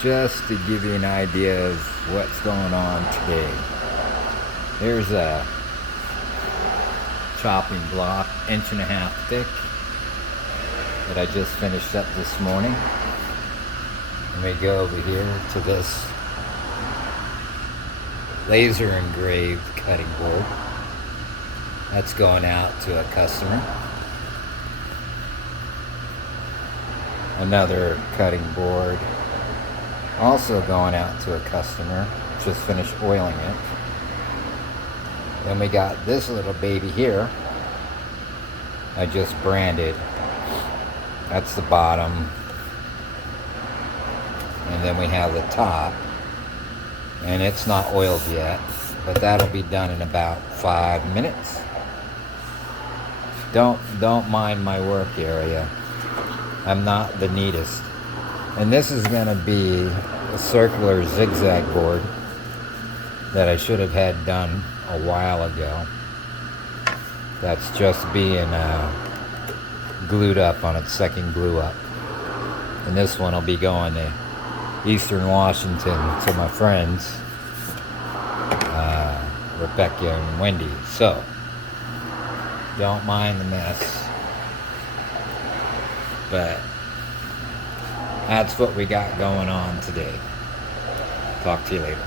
just to give you an idea of what's going on today. Here's a chopping block, 1.5 inches thick, that I just finished up this morning. Let me go over here to this laser engraved cutting board. That's going out to a customer. Another cutting board also going out to a customer. Just finished oiling it. Then we got this little baby here. I just branded. That's the bottom. And then we have the top. And it's not oiled yet, but that'll be done in about 5 minutes. Don't mind my work area. I'm not the neatest. And this is going to be a circular zigzag board that I should have had done a while ago. That's just being glued up on its second glue up. And this one will be going to Eastern Washington to my friends, Rebecca and Wendy. So, don't mind the mess. But that's what we got going on today. Talk to you later.